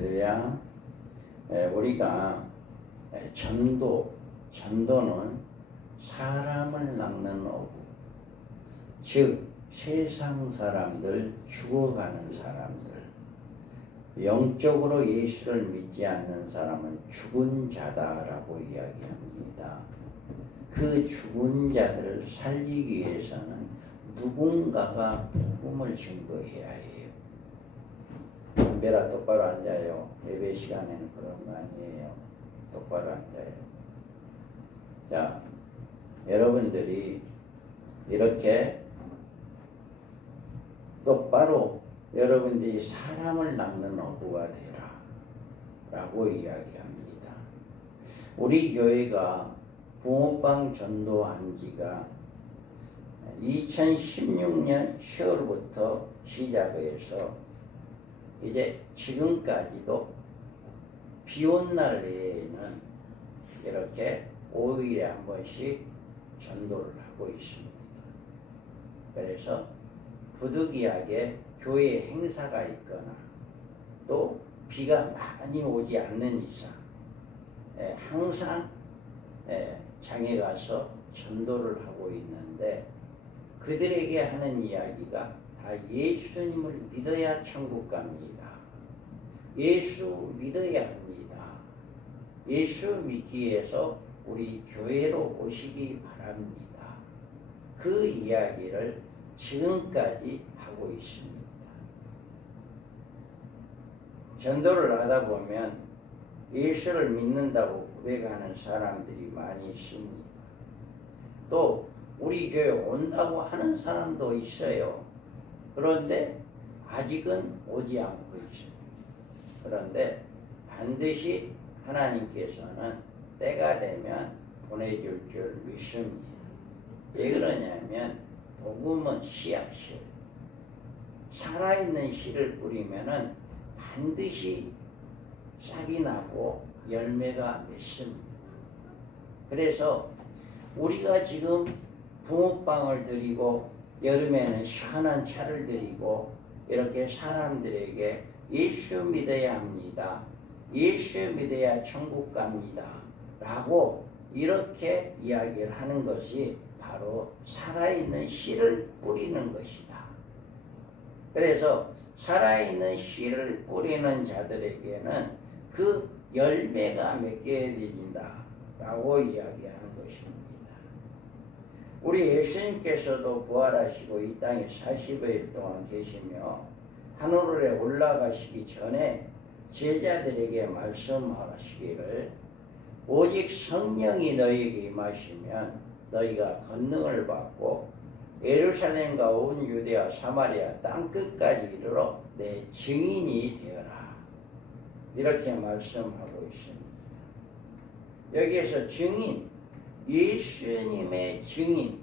할렐루야. 우리가 전도는 사람을 낚는 어부, 즉 세상 사람들, 죽어가는 사람들, 영적으로 예수를 믿지 않는 사람은 죽은 자다라고 이야기합니다. 그 죽은 자들을 살리기 위해서는 누군가가 복음을 증거해야 해요. 담배라 똑바로 앉아요. 예배 시간에는 그런 거 아니에요. 똑바로 앉아요. 자, 여러분들이 이렇게 똑바로 여러분들이 사람을 낚는 어부가 되라 라고 이야기합니다. 우리 교회가 붕어빵 전도한 지가 2016년 10월부터 시작해서 이제 지금까지도 비 온 날 외에는 이렇게 5일에 한 번씩 전도를 하고 있습니다. 그래서 부득이하게 교회 행사가 있거나 또 비가 많이 오지 않는 이상 항상 장에 가서 전도를 하고 있는데, 그들에게 하는 이야기가 다 예수님을 믿어야 천국 갑니다. 예수 믿어야 합니다. 예수 믿기 위해서 우리 교회로 오시기 바랍니다. 그 이야기를 지금까지 하고 있습니다. 전도를 하다 보면 예수를 믿는다고 고백하는 사람들이 많이 있습니다. 또 우리 교회 온다고 하는 사람도 있어요. 그런데 아직은 오지 않고 있습니다. 그런데 반드시 하나님께서는 때가 되면 보내줄 줄 믿습니다. 왜 그러냐면 복음은 씨앗이에요. 살아있는 씨를 뿌리면은 반드시 싹이 나고 열매가 맺습니다. 그래서 우리가 지금 붕어빵을 드리고 여름에는 시원한 차를 드리고 이렇게 사람들에게 예수 믿어야 합니다. 예수 믿어야 천국 갑니다. 라고 이렇게 이야기를 하는 것이 바로 살아있는 씨를 뿌리는 것이다. 그래서 살아있는 씨를 뿌리는 자들에게는 그 열매가 맺게 되진다 라고 이야기하는 것입니다. 우리 예수님께서도 부활하시고 이 땅에 40일 동안 계시며 하늘에 올라가시기 전에 제자들에게 말씀하시기를, 오직 성령이 너희에게 임하시면 너희가 권능을 받고 예루살렘과 온 유대와 사마리아 땅끝까지 이르러 내 증인이 되어라. 이렇게 말씀하고 있습니다. 여기에서 증인, 예수님의 증인,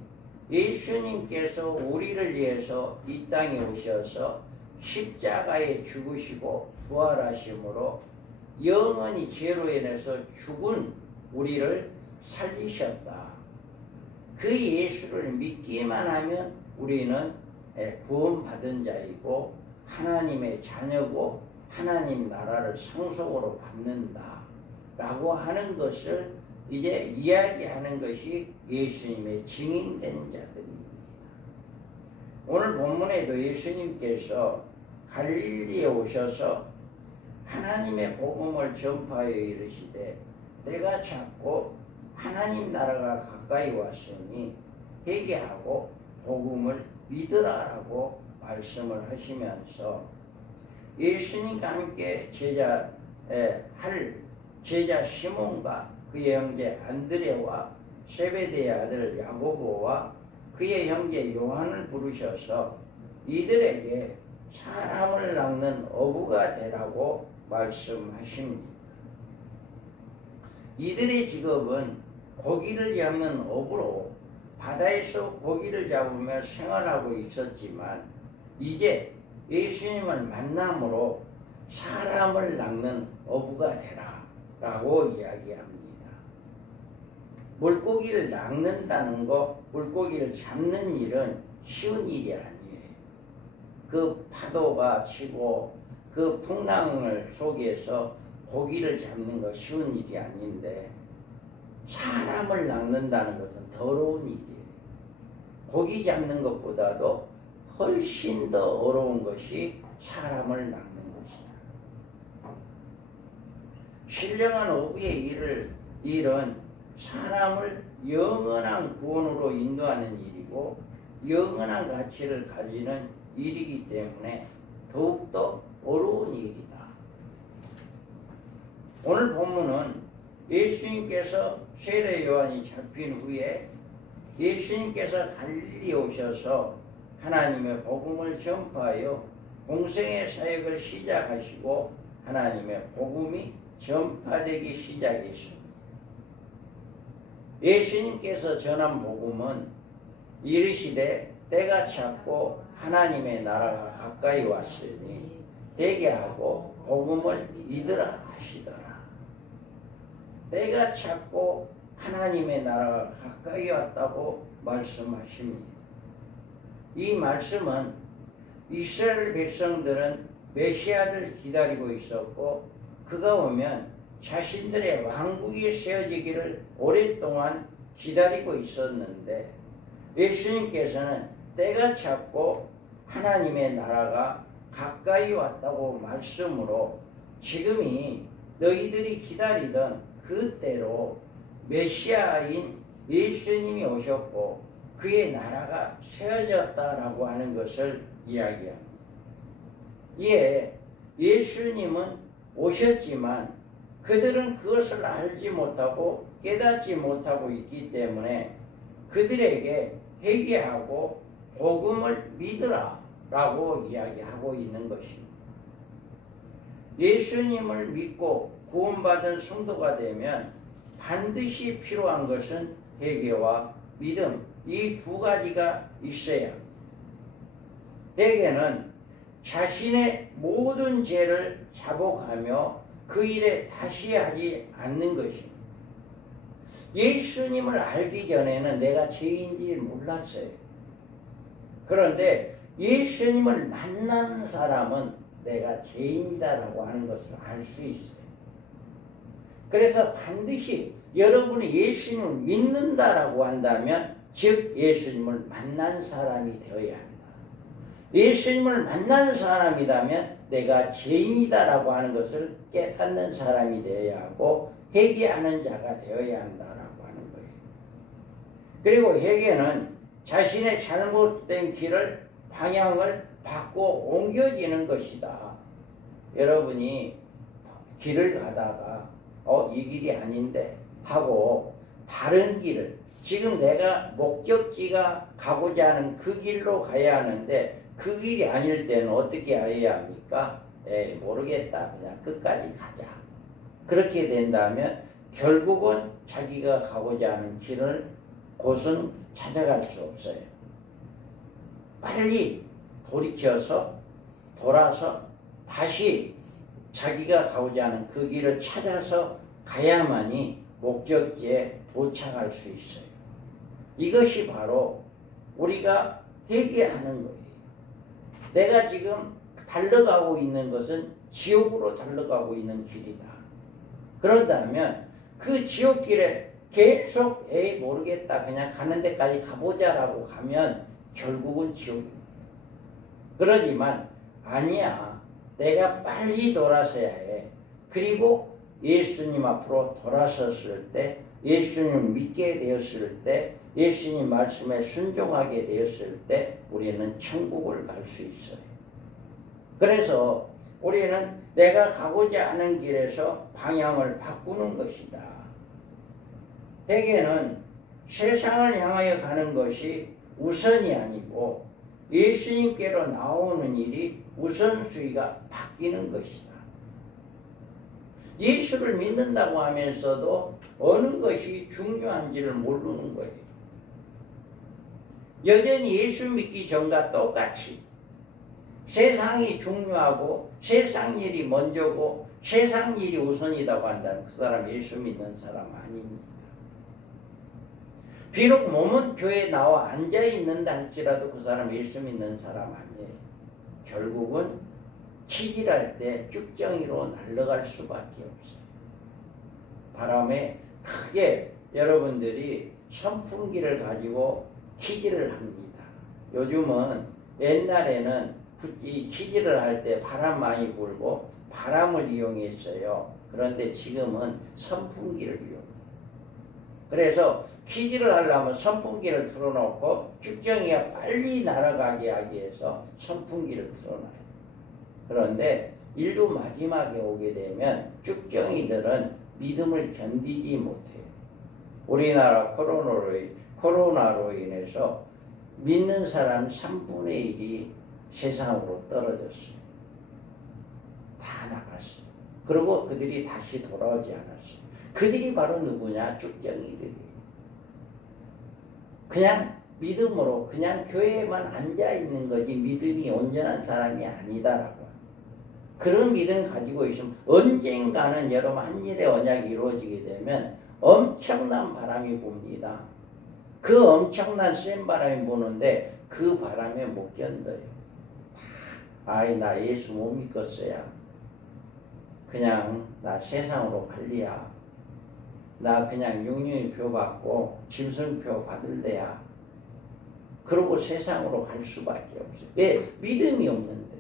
예수님께서 우리를 위해서 이 땅에 오셔서 십자가에 죽으시고 부활하심으로 영원히 죄로 인해서 죽은 우리를 살리셨다. 그 예수를 믿기만 하면 우리는 구원받은 자이고 하나님의 자녀고 하나님 나라를 상속으로 받는다 라고 하는 것을 이제 이야기하는 것이 예수님의 증인된 자들입니다. 오늘 본문에도 예수님께서 갈릴리에 오셔서 하나님의 복음을 전파하여 이르시되, 내가 찾고 하나님 나라가 가까이 왔으니 회개하고 복음을 믿으라라고 말씀을 하시면서 예수님과 함께 제자 시몬과 그의 형제 안드레와 세베대의 아들 야고보와 그의 형제 요한을 부르셔서 이들에게 사람을 낚는 어부가 되라고 말씀하십니다. 이들의 직업은 고기를 잡는 어부로 바다에서 고기를 잡으며 생활하고 있었지만, 이제 예수님을 만남으로 사람을 낚는 어부가 되라 라고 이야기합니다. 물고기를 낚는다는 거, 물고기를 잡는 일은 쉬운 일이 아니에요. 그 파도가 치고 그 풍랑을 속에서 고기를 잡는 거 쉬운 일이 아닌데 사람을 낚는다는 것은 더러운 일이에요. 고기 잡는 것보다도 훨씬 더 어려운 것이 사람을 낚는 것이다. 신령한 어부의 일은 사람을 영원한 구원으로 인도하는 일이고 영원한 가치를 가지는 일이기 때문에 더욱더 어려운 일이다. 오늘 본문은 예수님께서 세례 요한이 잡힌 후에 예수님께서 갈릴리 오셔서 하나님의 복음을 전파하여 공생의 사역을 시작하시고 하나님의 복음이 전파되기 시작했습니다. 예수님께서 전한 복음은 이르시되 때가 찼고 하나님의 나라가 가까이 왔으니 회개하고 복음을 믿으라 하시더라. 때가 찼고 하나님의 나라가 가까이 왔다고 말씀하십니다. 이 말씀은 이스라엘 백성들은 메시아를 기다리고 있었고 그가 오면 자신들의 왕국이 세워지기를 오랫동안 기다리고 있었는데 예수님께서는 때가 찼고 하나님의 나라가 가까이 왔다고 말씀으로 지금이 너희들이 기다리던 그때로 메시아인 예수님이 오셨고 그의 나라가 세워졌다라고 하는 것을 이야기합니다. 이에 예수님은 오셨지만 그들은 그것을 알지 못하고 깨닫지 못하고 있기 때문에 그들에게 회개하고 복음을 믿으라 라고 이야기하고 있는 것입니다. 예수님을 믿고 구원받은 성도가 되면 반드시 필요한 것은 회개와 믿음, 이 두 가지가 있어야 합니다. 회개는 자신의 모든 죄를 자복하며 그 일에 다시 하지 않는 것입니다. 예수님을 알기 전에는 내가 죄인지 몰랐어요. 그런데 예수님을 만난 사람은 내가 죄인이다라고 하는 것을 알 수 있어요. 그래서 반드시 여러분이 예수님을 믿는다라고 한다면 즉 예수님을 만난 사람이 되어야 합니다. 예수님을 만나는 사람이라면 내가 죄인이다라고 하는 것을 깨닫는 사람이 되어야 하고 회개하는 자가 되어야 한다라고 하는 거예요. 그리고 회개는 자신의 잘못된 길을 방향을 바꿔 옮겨지는 것이다. 여러분이 길을 가다가 이 길이 아닌데 하고 다른 길을 지금 내가 목적지가 가고자 하는 그 길로 가야 하는데 그 길이 아닐 때는 어떻게 해야 합니까? 모르겠다. 그냥 끝까지 가자. 그렇게 된다면 결국은 자기가 가고자 하는 곳은 찾아갈 수 없어요. 빨리 돌아서 다시 자기가 가고자 하는 그 길을 찾아서 가야만이 목적지에 도착할 수 있어요. 이것이 바로 우리가 회개하는 거예요. 내가 지금 달려가고 있는 것은 지옥으로 달려가고 있는 길이다. 그런다면 그 지옥길에 계속 모르겠다 그냥 가는 데까지 가보자라고 가면 결국은 지옥입니다. 그러지만 아니야. 내가 빨리 돌아서야 해. 그리고 예수님 앞으로 돌아섰을 때 예수님을 믿게 되었을 때 예수님 말씀에 순종하게 되었을 때 우리는 천국을 갈 수 있어요. 그래서 우리는 내가 가고자 하는 길에서 방향을 바꾸는 것이다. 회개는 세상을 향하여 가는 것이 우선이 아니고 예수님께로 나오는 일이 우선순위가 바뀌는 것이다. 예수를 믿는다고 하면서도 어느 것이 중요한지를 모르는 거예요. 여전히 예수 믿기 전과 똑같이 세상이 중요하고 세상 일이 먼저고 세상 일이 우선이라고 한다면 그 사람 예수 믿는 사람 아닙니다. 비록 몸은 교회에 나와 앉아있는다 할지라도 그 사람 예수 믿는 사람 아니에요. 결국은 키질할 때 쭉정이로 날아갈 수밖에 없어요. 바람에 크게 여러분들이 선풍기를 가지고 키질을 합니다. 요즘은 옛날에는 이 키질을 할 때 바람 많이 불고 바람을 이용했어요. 그런데 지금은 선풍기를 이용해요. 그래서 키질을 하려면 선풍기를 틀어놓고 쭉정이가 빨리 날아가게 하기 위해서 선풍기를 틀어놔요. 그런데 인류 마지막에 오게 되면 쭉정이들은 믿음을 견디지 못해요. 우리나라 코로나로 인해서 믿는 사람 3분의 1이 세상으로 떨어졌어요. 다 나갔어요. 그리고 그들이 다시 돌아오지 않았어요. 그들이 바로 누구냐? 쭉정이들이에요. 그냥 믿음으로 그냥 교회에만 앉아있는 거지 믿음이 온전한 사람이 아니다라고. 그런 믿음 가지고 있으면 언젠가는 여러분 한일의 언약이 이루어지게 되면 엄청난 바람이 붑니다. 그 엄청난 센 바람이 부는데 그 바람에 못 견뎌요. 아이 나 예수 못 믿겠어야. 그냥 나 세상으로 갈리야. 나 그냥 육륜표 받고 짐승표 받을래야. 그러고 세상으로 갈 수밖에 없어요. 왜? 믿음이 없는데.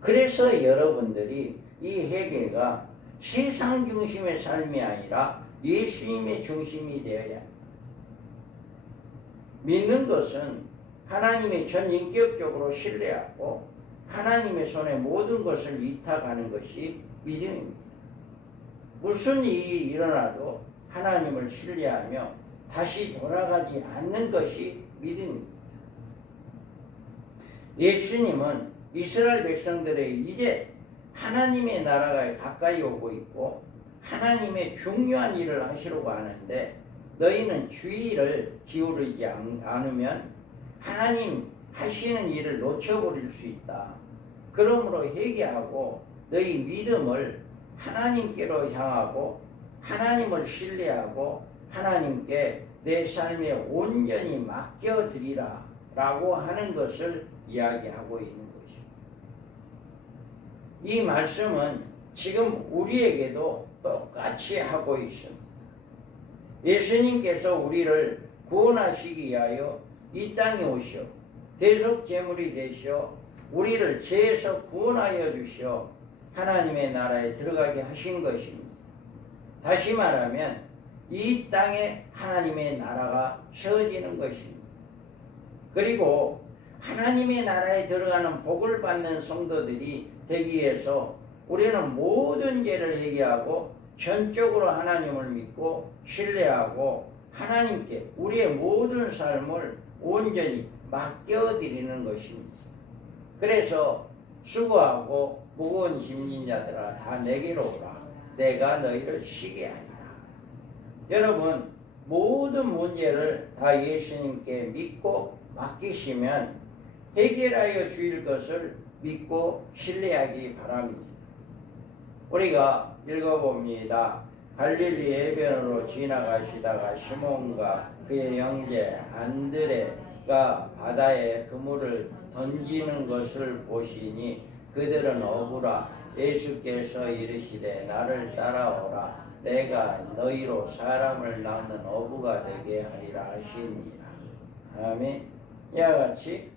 그래서 여러분들이 이 회개가 세상 중심의 삶이 아니라 예수님의 중심이 되어야 합니다. 믿는 것은 하나님의 전인격적으로 신뢰하고 하나님의 손에 모든 것을 위탁하는 것이 믿음입니다. 무슨 일이 일어나도 하나님을 신뢰하며 다시 돌아가지 않는 것이 믿음입니다. 예수님은 이스라엘 백성들에게 이제 하나님의 나라가 가까이 오고 있고 하나님의 중요한 일을 하시려고 하는데 너희는 주의를 기울이지 않으면 하나님 하시는 일을 놓쳐버릴 수 있다. 그러므로 회개하고 너희 믿음을 하나님께로 향하고 하나님을 신뢰하고 하나님께 내 삶에 온전히 맡겨드리라 라고 하는 것을 이야기하고 있는 것입니다. 이 말씀은 지금 우리에게도 똑같이 하고 있습니다. 예수님께서 우리를 구원하시기 위하여 이 땅에 오시어 대속제물이 되시어 우리를 죄에서 구원하여 주시어 하나님의 나라에 들어가게 하신 것입니다. 다시 말하면 이 땅에 하나님의 나라가 세워지는 것입니다. 그리고 하나님의 나라에 들어가는 복을 받는 성도들이 되기 위해서 우리는 모든 죄를 회개하고 전적으로 하나님을 믿고 신뢰하고 하나님께 우리의 모든 삶을 온전히 맡겨드리는 것입니다. 그래서 수고하고 무거운 짐진 자들아 다 내게로 오라. 내가 너희를 쉬게 하리라. 여러분 모든 문제를 다 예수님께 믿고 맡기시면 해결하여 주실 것을 믿고 신뢰하기 바랍니다. 우리가 읽어봅니다. 갈릴리 해변으로 지나가시다가 시몬과 그의 형제 안드레가 바다에 그물을 던지는 것을 보시니 그들은 어부라. 예수께서 이르시되 나를 따라오라. 내가 너희로 사람을 낳는 어부가 되게 하리라 하시니라. 아멘. 이와 같이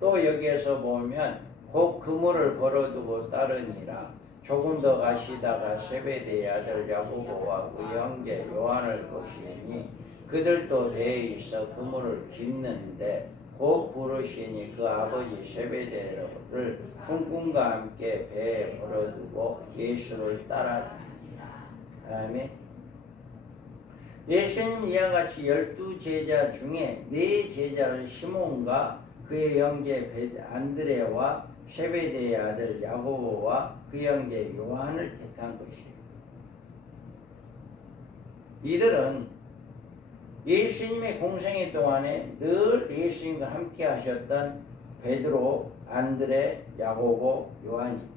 또 여기에서 보면 곧 그물을 벌어두고 따르니라. 조금 더 가시다가 세베대의 아들 야고보와 그 형제 요한을 보시니 그들도 배에 있어 그물을 짚는데 곧 부르시니 그 아버지 세베대를 품꾼과 함께 배에 벌어두고 예수를 따라다니라. 아멘. 예수님 이와 같이 12제자 중에 4제자를 시몬과 그의 형제 안드레와 세베대의 아들 야고보와 그 형제 요한을 택한 것이에요. 이들은 예수님의 공생애 동안에 늘 예수님과 함께 하셨던 베드로, 안드레, 야고보, 요한입니다.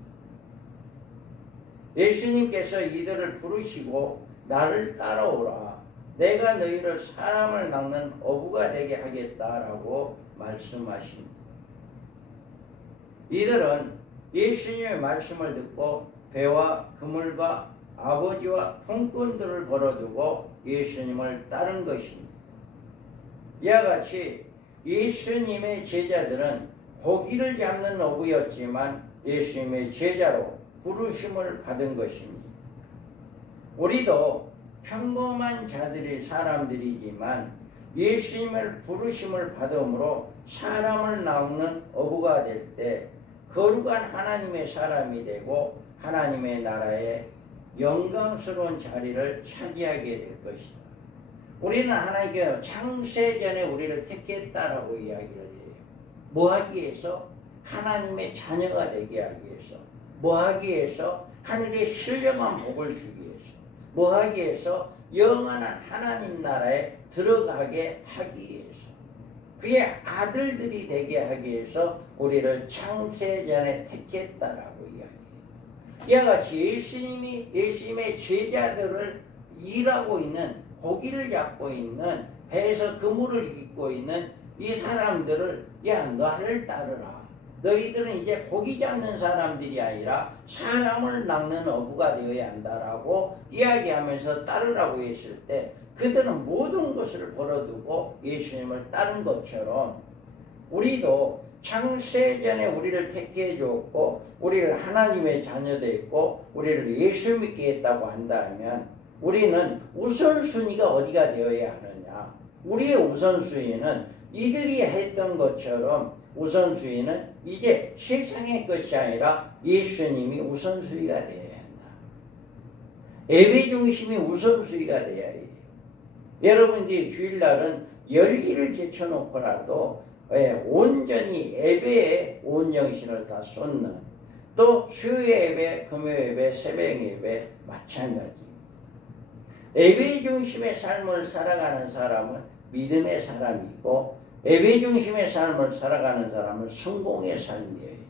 예수님께서 이들을 부르시고 나를 따라오라. 내가 너희를 사람을 낚는 어부가 되게 하겠다라고 말씀하십니다. 이들은 예수님의 말씀을 듣고 배와 그물과 아버지와 품꾼들을 벌어두고 예수님을 따른 것입니다. 이와 같이 예수님의 제자들은 고기를 잡는 어부였지만 예수님의 제자로 부르심을 받은 것입니다. 우리도 평범한 자들이 사람들이지만 예수님을 부르심을 받음으로 사람을 낳는 어부가 될 때 거룩한 하나님의 사람이 되고 하나님의 나라에 영광스러운 자리를 차지하게 될 것이다. 우리는 하나님께 창세전에 우리를 택했다라고 이야기를 해요. 뭐 하기 위해서? 하나님의 자녀가 되게 하기 위해서. 뭐 하기 위해서? 하늘의 신령한 복을 주기 위해서. 뭐 하기 위해서? 영원한 하나님 나라에 들어가게 하기 위해서. 그의 아들들이 되게 하기 위해서 우리를 창세전에 택했다라고 이야기해요. 이와 같이 예수님의 제자들을 일하고 있는, 고기를 잡고 있는, 배에서 그물을 잇고 있는 이 사람들을, 야, 나를 따르라. 너희들은 이제 고기 잡는 사람들이 아니라 사람을 낚는 어부가 되어야 한다라고 이야기하면서 따르라고 했을 때 그들은 모든 것을 벌어두고 예수님을 따른 것처럼 우리도 창세전에 우리를 택해 주었고 우리를 하나님의 자녀되었고 우리를 예수 믿게 했다고 한다면 우리는 우선순위가 어디가 되어야 하느냐? 우리의 우선순위는 이들이 했던 것처럼 우선순위는 이제 세상의 것이 아니라 예수님이 우선순위가 되어야 한다. 예배 중심이 우선순위가 되어야 해요. 여러분들이 주일날은 열일을 제쳐놓고라도 온전히 예배에 온 정신을 다 쏟는, 또 수요 예배, 금요 예배, 새벽 예배 마찬가지. 예배 중심의 삶을 살아가는 사람은 믿음의 사람이고 예배 중심의 삶을 살아가는 사람은 성공의 삶이에요.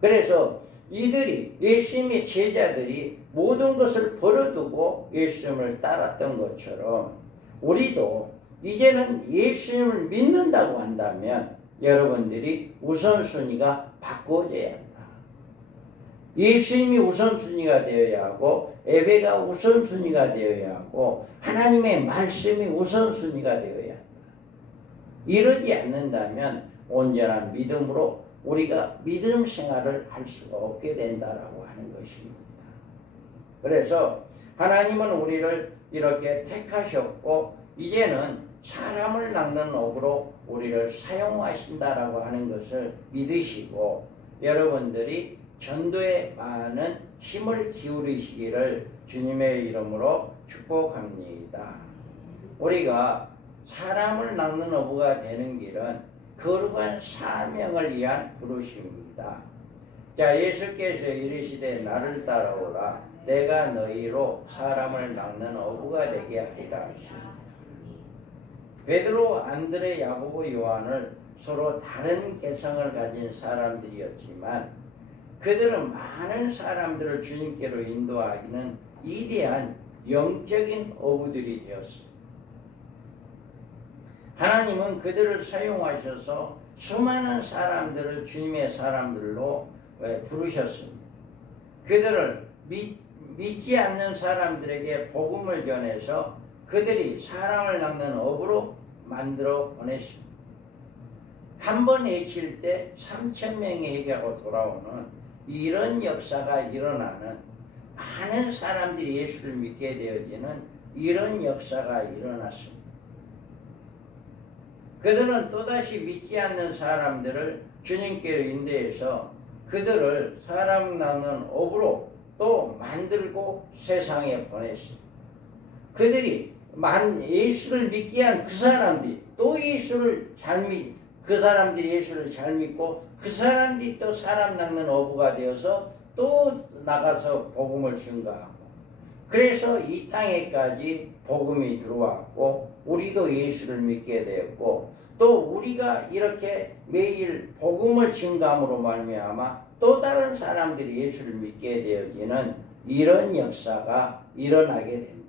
그래서 이들이 예수님의 제자들이 모든 것을 버려두고 예수님을 따랐던 것처럼 우리도 이제는 예수님을 믿는다고 한다면 여러분들이 우선순위가 바꿔져야 한다. 예수님이 우선순위가 되어야 하고 예배가 우선순위가 되어야 하고 하나님의 말씀이 우선순위가 되어야 한다. 이러지 않는다면 온전한 믿음으로 우리가 믿음 생활을 할 수가 없게 된다라고 하는 것입니다. 그래서 하나님은 우리를 이렇게 택하셨고 이제는 사람을 낚는 업으로 우리를 사용하신다라고 하는 것을 믿으시고 여러분들이 전도에 많은 힘을 기울이시기를 주님의 이름으로 축복합니다. 우리가 사람을 낚는 어부가 되는 길은 거룩한 사명을 위한 부르심입니다. 자, 예수께서 이르시되 나를 따라오라 내가 너희로 사람을 낚는 어부가 되게 하리라 하시니 베드로, 안드레, 야고보, 요한을 서로 다른 개성을 가진 사람들이었지만 그들은 많은 사람들을 주님께로 인도하기는 위대한 영적인 어부들이 되었습니다. 하나님은 그들을 사용하셔서 수많은 사람들을 주님의 사람들로 부르셨습니다. 그들을 믿지 않는 사람들에게 복음을 전해서 그들이 사람을 낚는 업으로 만들어 보냈습니다. 한 번 외칠 때 3,000명이 회개하고 돌아오는 이런 역사가 일어나는, 많은 사람들이 예수를 믿게 되어지는 이런 역사가 일어났습니다. 그들은 또다시 믿지 않는 사람들을 주님께로 인도해서 그들을 사람 낚는 업으로 또 만들고 세상에 보냈습니다. 그들이 예수를 믿게 한 그 사람들이 또 그 사람들이 예수를 잘 믿고 그 사람들이 또 사람 낚는 어부가 되어서 또 나가서 복음을 증거하고 그래서 이 땅에까지 복음이 들어왔고 우리도 예수를 믿게 되었고 또 우리가 이렇게 매일 복음을 증거함으로 말미암아 또 다른 사람들이 예수를 믿게 되어지는 이런 역사가 일어나게 된다.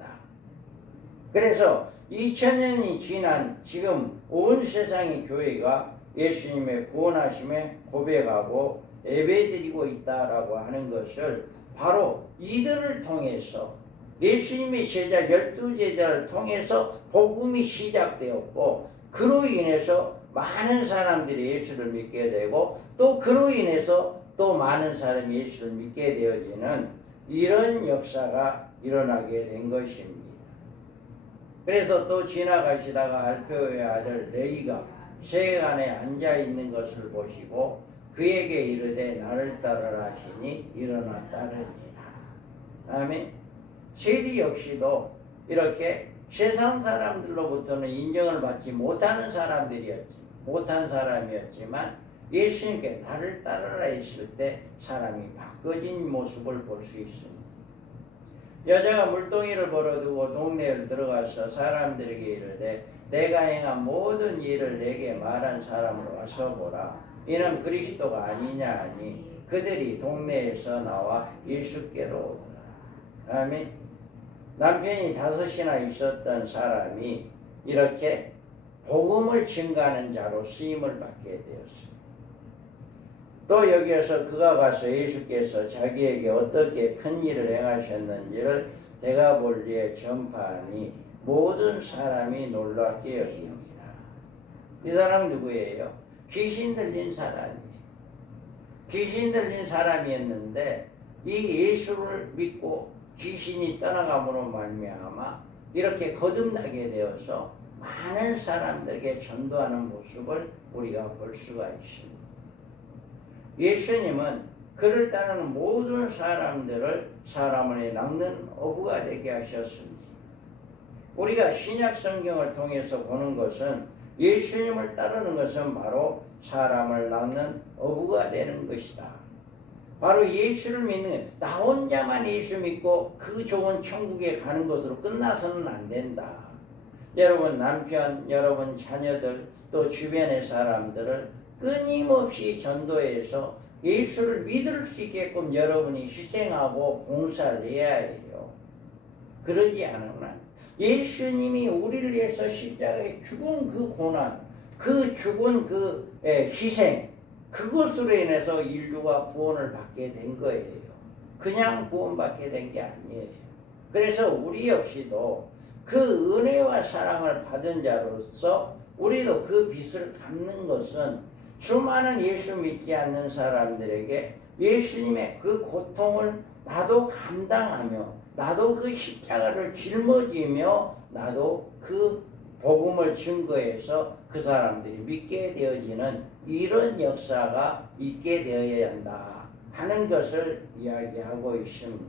그래서 2000년이 지난 지금 온 세상의 교회가 예수님의 구원하심에 고백하고 예배드리고 있다라고 하는 것을 바로 이들을 통해서 예수님의 제자 12제자를 통해서 복음이 시작되었고 그로 인해서 많은 사람들이 예수를 믿게 되고 또 그로 인해서 또 많은 사람이 예수를 믿게 되어지는 이런 역사가 일어나게 된 것입니다. 그래서 또 지나가시다가 알페오의 아들 레위가 세간에 앉아 있는 것을 보시고 그에게 이르되 나를 따르라 하시니 일어나 따르니라. 아멘. 세리 역시도 이렇게 세상 사람들로부터는 인정을 받지 못한 사람이었지만 예수님께 나를 따르라 했을 때 사람이 바꿔진 모습을 볼 수 있습니다. 여자가 물동이를 벌어두고 동네를 들어가서 사람들에게 이르되 내가 행한 모든 일을 내게 말한 사람으로 와서 보라. 이는 그리스도가 아니냐 하니 그들이 동네에서 나와 예수께로 오더라. 아멘. 남편이 5이나 있었던 사람이 이렇게 복음을 증가하는 자로 쓰임을 받게 되었습니다. 또 여기에서 그가 가서 예수께서 자기에게 어떻게 큰 일을 행하셨는지를 데가볼리에 전파하니 모든 사람이 놀랍게 여깁니다. 이 사람 누구예요? 귀신 들린 사람이에요. 귀신 들린 사람이었는데 이 예수를 믿고 귀신이 떠나감으로 말미암아 이렇게 거듭나게 되어서 많은 사람들에게 전도하는 모습을 우리가 볼 수가 있습니다. 예수님은 그를 따르는 모든 사람들을 사람을 낚는 어부가 되게 하셨습니다. 우리가 신약 성경을 통해서 보는 것은 예수님을 따르는 것은 바로 사람을 낚는 어부가 되는 것이다. 바로 예수를 믿는 나 혼자만 예수 믿고 그 좋은 천국에 가는 것으로 끝나서는 안 된다. 여러분 남편, 여러분 자녀들 또 주변의 사람들을 끊임없이 전도해서 예수를 믿을 수 있게끔 여러분이 희생하고 봉사를 해야 해요. 그러지 않으면 예수님이 우리를 위해서 십자가에 죽은 그 고난, 그 죽은 그 희생, 그것으로 인해서 인류가 구원을 받게 된 거예요. 그냥 구원받게 된 게 아니에요. 그래서 우리 역시도 그 은혜와 사랑을 받은 자로서 우리도 그 빚을 갚는 것은 수많은 예수 믿지 않는 사람들에게 예수님의 그 고통을 나도 감당하며 나도 그 십자가를 짊어지며 나도 그 복음을 증거해서 그 사람들이 믿게 되어지는 이런 역사가 있게 되어야 한다 하는 것을 이야기하고 있습니다.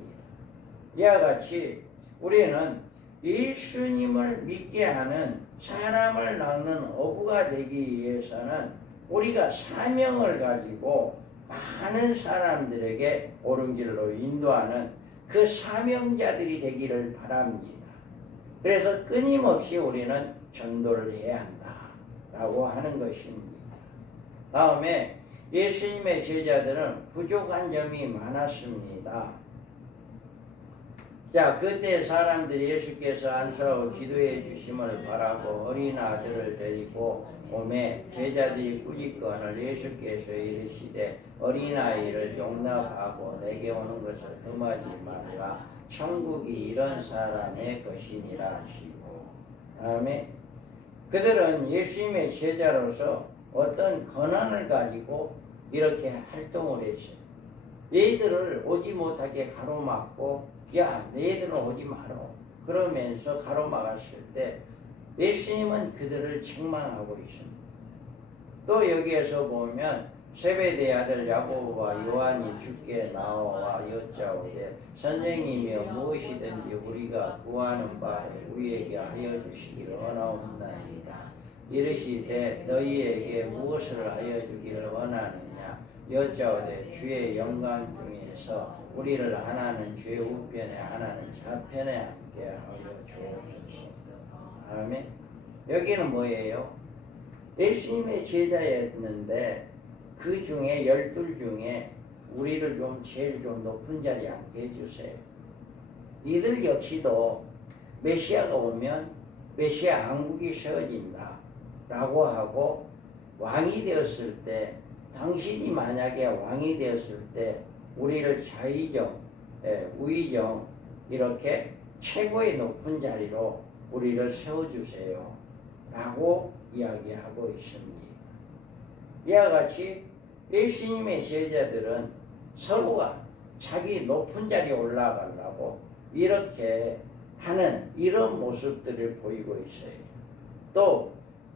이와 같이 우리는 예수님을 믿게 하는 사람을 낚는 어부가 되기 위해서는 우리가 사명을 가지고 많은 사람들에게 옳은 길로 인도하는 그 사명자들이 되기를 바랍니다. 그래서 끊임없이 우리는 전도를 해야 한다라고 하는 것입니다. 다음에 예수님의 제자들은 부족한 점이 많았습니다. 자, 그때 사람들이 예수께서 안수하고 기도해 주심을 바라고 어린 아들을 데리고 오매 제자들이 꾸짖거늘 예수께서 이르시되 어린아이를 용납하고 내게 오는 것을 금하지 말라. 천국이 이런 사람의 것이니라 하시고. 아멘. 그들은 예수님의 제자로서 어떤 권한을 가지고 이렇게 활동을 했어요. 얘들을 오지 못하게 가로막고 야 너희들은 오지 마라 그러면서 가로막았을 때 예수님은 그들을 책망하고 있습니다. 또 여기에서 보면 세베대의 아들 야고보와 요한이 주께 나와 여짜오되 선생님이여 무엇이든지 우리가 구하는 바에 우리에게 하여 주시기를 원하옵나이다. 이르시되 너희에게 무엇을 하여 주기를 원하느냐 여짜오되 주의 영광 중에서 우리를 하나는 주의 우편에 하나는 좌편에 함께 하여 주옵소서. 아멘. 여기는 뭐예요? 예수님의 제자였는데 그 중에 12 중에 우리를 좀 제일 좀 높은 자리에 앉게 해주세요. 이들 역시도 메시아가 오면 메시아 왕국이 세워진다 라고 하고, 왕이 되었을 때, 당신이 만약에 왕이 되었을 때 우리를 자의정, 우의정 이렇게 최고의 높은 자리로 우리를 세워주세요 라고 이야기하고 있습니다. 이와 같이 예수님의 제자들은 서로가 자기 높은 자리에 올라가려고 이렇게 하는 이런 모습들을 보이고 있어요.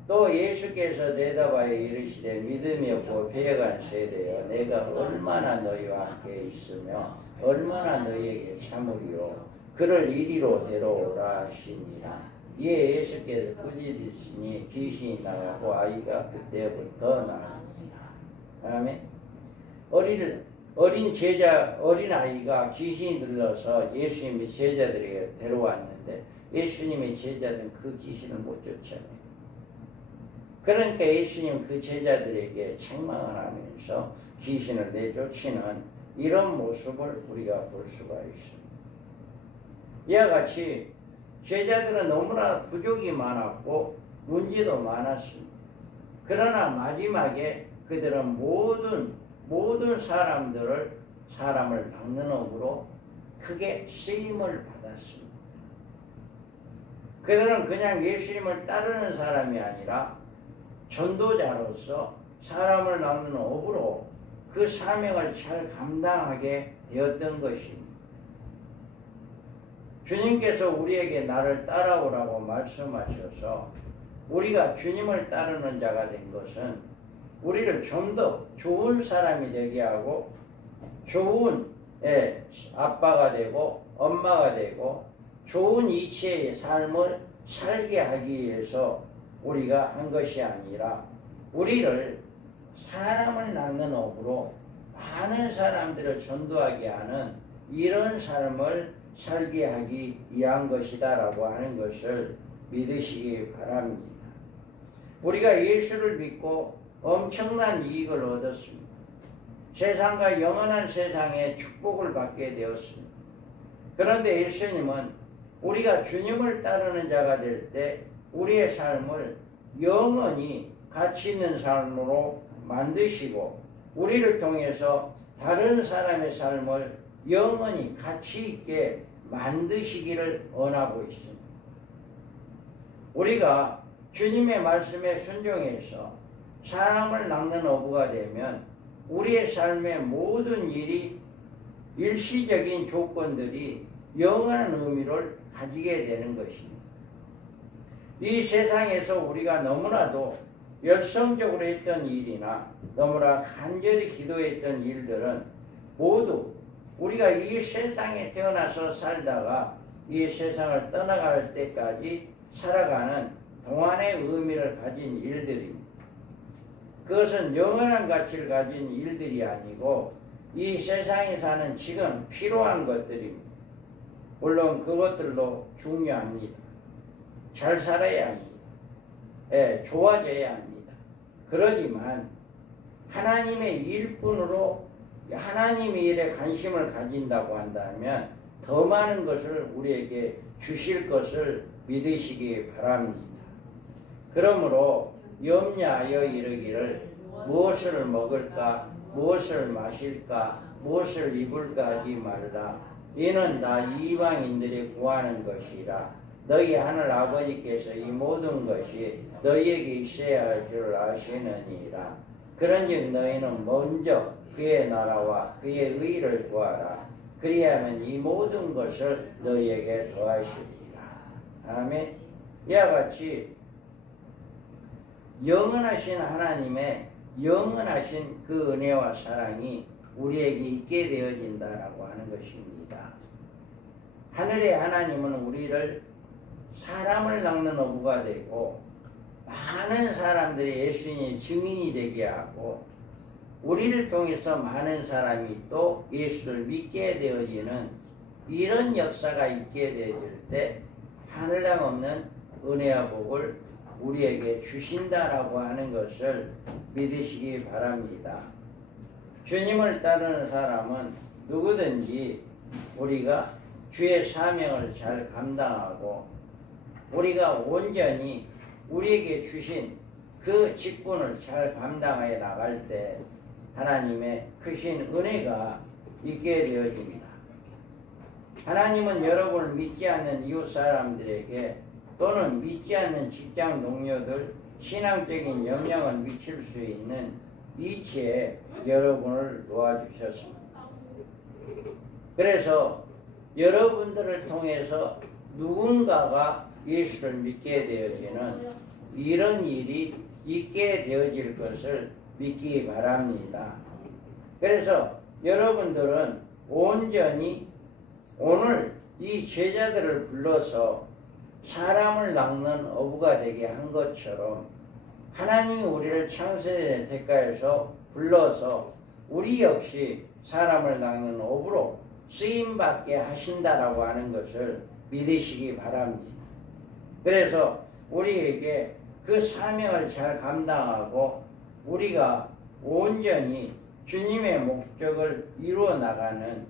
또 예수께서 대답하여 이르시되 믿음이 없고 배어간 세대여, 내가 얼마나 너희와 함께 있으며 얼마나 너희에게 참으리요. 그를 이리로 데려오라 하시니라. 이에 예수께서 꾸짖으시니 귀신이 나가고 아이가 그때부터 나으니라. 아멘. 어린 아이가 귀신이 들러서 예수님의 제자들에게 데려왔는데 예수님의 제자들은 그 귀신을 못 쫓아내요. 그러니까 예수님 그 제자들에게 책망을 하면서 귀신을 내쫓는 이런 모습을 우리가 볼 수가 있습니다. 이와 같이 제자들은 너무나 부족이 많았고 문제도 많았습니다. 그러나 마지막에 그들은 모든 사람을 낚는 업으로 크게 쓰임을 받았습니다. 그들은 그냥 예수님을 따르는 사람이 아니라 전도자로서 사람을 낚는 업으로 그 사명을 잘 감당하게 되었던 것입니다. 주님께서 우리에게 나를 따라오라고 말씀하셔서 우리가 주님을 따르는 자가 된 것은 우리를 좀 더 좋은 사람이 되게 하고 좋은 아빠가 되고 엄마가 되고 좋은 이치의 삶을 살게 하기 위해서 우리가 한 것이 아니라 우리를 사람을 낚는 업으로 많은 사람들을 전도하게 하는 이런 삶을 살게 하기 위한 것이다 라고 하는 것을 믿으시기 바랍니다. 우리가 예수를 믿고 엄청난 이익을 얻었습니다. 세상과 영원한 세상에 축복을 받게 되었습니다. 그런데 예수님은 우리가 주님을 따르는 자가 될 때 우리의 삶을 영원히 가치 있는 삶으로 만드시고 우리를 통해서 다른 사람의 삶을 영원히 가치 있게 만드시기를 원하고 있습니다. 우리가 주님의 말씀에 순종해서 사람을 낚는 어부가 되면 우리의 삶의 모든 일이 일시적인 조건들이 영원한 의미를 가지게 되는 것입니다. 이 세상에서 우리가 너무나도 열성적으로 했던 일이나 너무나 간절히 기도했던 일들은 모두 우리가 이 세상에 태어나서 살다가 이 세상을 떠나갈 때까지 살아가는 동안의 의미를 가진 일들입니다. 그것은 영원한 가치를 가진 일들이 아니고 이 세상에 사는 지금 필요한 것들입니다. 물론 그것들도 중요합니다. 잘 살아야 합니다. 좋아져야 합니다. 그러지만 하나님의 일꾼으로 하나님의 일에 관심을 가진다고 한다면 더 많은 것을 우리에게 주실 것을 믿으시기 바랍니다. 그러므로 염려하여 이르기를 무엇을 먹을까 무엇을 마실까 무엇을 입을까 하지 말라. 이는 다 이방인들이 구하는 것이라. 너희 하늘 아버지께서 이 모든 것이 너희에게 있어야 할 줄 아시느니라. 그런즉 너희는 먼저 그의 나라와 그의 의를 구하라. 그리하면 이 모든 것을 너희에게 더하시리라. 아멘. 이와 같이 영원하신 하나님의 영원하신 그 은혜와 사랑이 우리에게 있게 되어진다라고 하는 것입니다. 하늘의 하나님은 우리를 사람을 낚는 어부가 되고 많은 사람들이 예수님의 증인이 되게 하고 우리를 통해서 많은 사람이 또 예수를 믿게 되어지는 이런 역사가 있게 되어질 때 하늘랑 없는 은혜와 복을 우리에게 주신다라고 하는 것을 믿으시기 바랍니다. 주님을 따르는 사람은 누구든지 우리가 주의 사명을 잘 감당하고 우리가 온전히 우리에게 주신 그 직분을 잘 감당해 나갈 때 하나님의 크신 은혜가 있게 되어집니다. 하나님은 여러분을 믿지 않는 이웃 사람들에게 또는 믿지 않는 직장 동료들 신앙적인 영향을 미칠 수 있는 위치에 여러분을 놓아주셨습니다. 그래서 여러분들을 통해서 누군가가 예수를 믿게 되어지는 이런 일이 있게 되어질 것을 믿기 바랍니다. 그래서 여러분들은 온전히 오늘 이 제자들을 불러서 사람을 낚는 어부가 되게 한 것처럼 하나님이 우리를 창세전의 대가에서 불러서 우리 역시 사람을 낚는 어부로 쓰임받게 하신다라고 하는 것을 믿으시기 바랍니다. 그래서 우리에게 그 사명을 잘 감당하고 우리가 온전히 주님의 목적을 이루어 나가는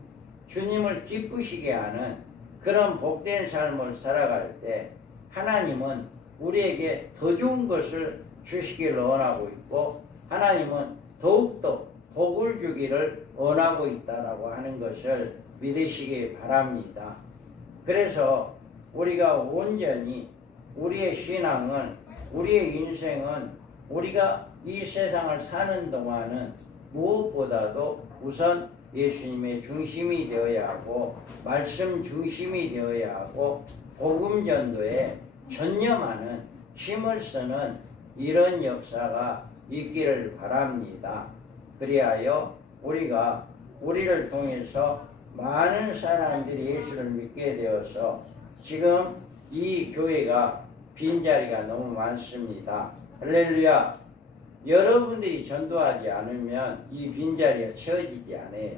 주님을 기쁘시게 하는 그런 복된 삶을 살아갈 때 하나님은 우리에게 더 좋은 것을 주시기를 원하고 있고 하나님은 더욱더 복을 주기를 원하고 있다라고 하는 것을 믿으시기 바랍니다. 그래서 우리가 온전히 우리의 신앙은 우리의 인생은 우리가 이 세상을 사는 동안은 무엇보다도 우선 예수님의 중심이 되어야 하고 말씀 중심이 되어야 하고 복음 전도에 전념하는 힘을 쓰는 이런 역사가 있기를 바랍니다. 그리하여 우리가 우리를 통해서 많은 사람들이 예수를 믿게 되어서 지금 이 교회가 빈자리가 너무 많습니다. 할렐루야. 여러분들이 전도하지 않으면 이 빈자리가 채워지지 않아요.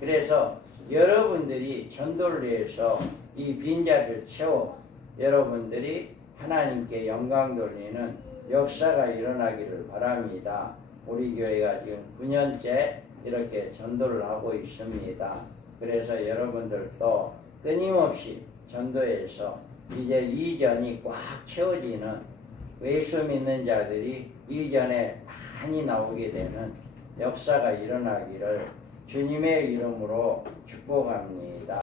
그래서 여러분들이 전도를 위해서 이 빈자리를 채워 여러분들이 하나님께 영광 돌리는 역사가 일어나기를 바랍니다. 우리 교회가 지금 9년째 이렇게 전도를 하고 있습니다. 그래서 여러분들도 끊임없이 전도해서 이제 이전이 꽉 채워지는 예수 믿는 자들이 이전에 많이 나오게 되는 역사가 일어나기를 주님의 이름으로 축복합니다.